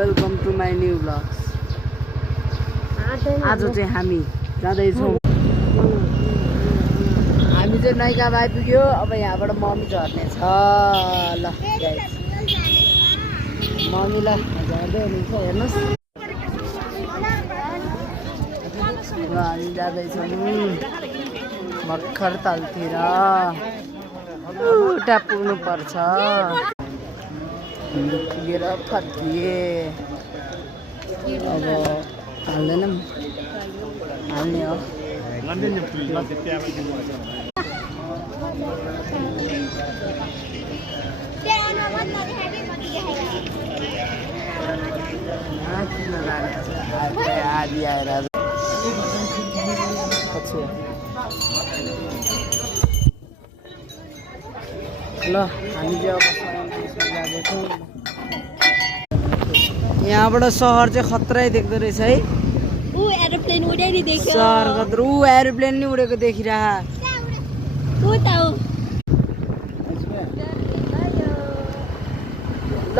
Welcome to my new blogs. आज चाहिँ हामी जाँदैछौँ, हामी चाहिँ नैकाब आइपुग्यो। अब यहाँबाट मम्मी झर्ने छ। ल मम्मीलाई झर्दै हुनुहुन्छ हेर्नुहोस्। ल हामी जाँदैछौँ भर्खर तलतिर, उता पुग्नु पर्छ। पुगेर फर्किए। अब हाल्दैनौँ, हाल्ने हो। आदि आएर ल हामी चाहिँ अब जाँदैछौँ। यहाँबाट सहर चाहिँ खत्रै देख्दो रहेछ है। एरोप्लेन उडे नि देख्यो। सहर खतरा, एरोप्लेन नि उडेको देखिरह। ल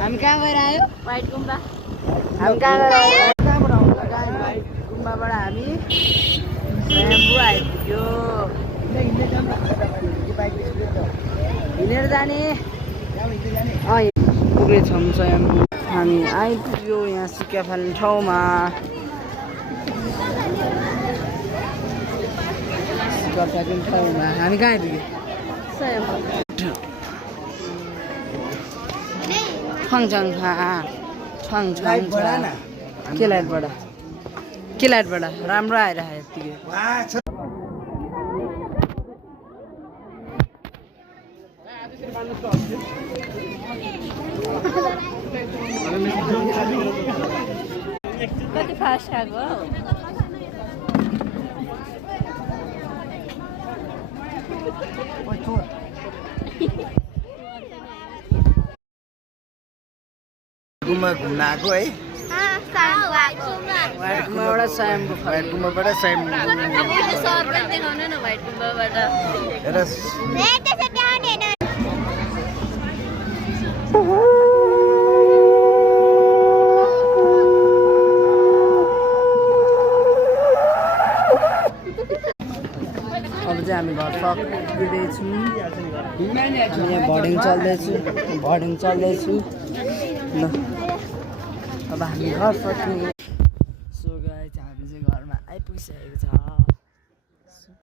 हामी कहाँ गएर आयो? व्हाइट गुम्बा। हामी कहाँ गएर आयो? कहाँबाट आउँछ? व्हाइट गुम्बाबाट हामी स्वयम्भू आइपुग्यो। हिँडेर जाने? पुगेछौँ स्वयम्भू। हामी आइपुग्यो यहाँ सिक्का फाल्ने ठाउँमा। सिक्का फाल्ने ठाउँमा हामी कहाँ आइपुग्यो? स्वयम्भू। के लाइटबाट? के लाइटबाट? राम्रो आइरहेको यत्तिकै। कति फास्ट आएको हो? गुम्बा घुम्न आएको है। व्हाइट गुम्बाबाट स्वयम्भू। व्हाइट गुम्बाबाट स्वयम्भू। सहर पनि देखाउनु न व्हाइट गुम्बाबाट। अब चाहिँ हामी घर फर्किँदैछौँ। हामी यहाँ भर्डिङ चल्दैछु। ल अब हामी घर फर्किने। सो गाइस हामी चाहिँ घरमा आइपुगिसकेको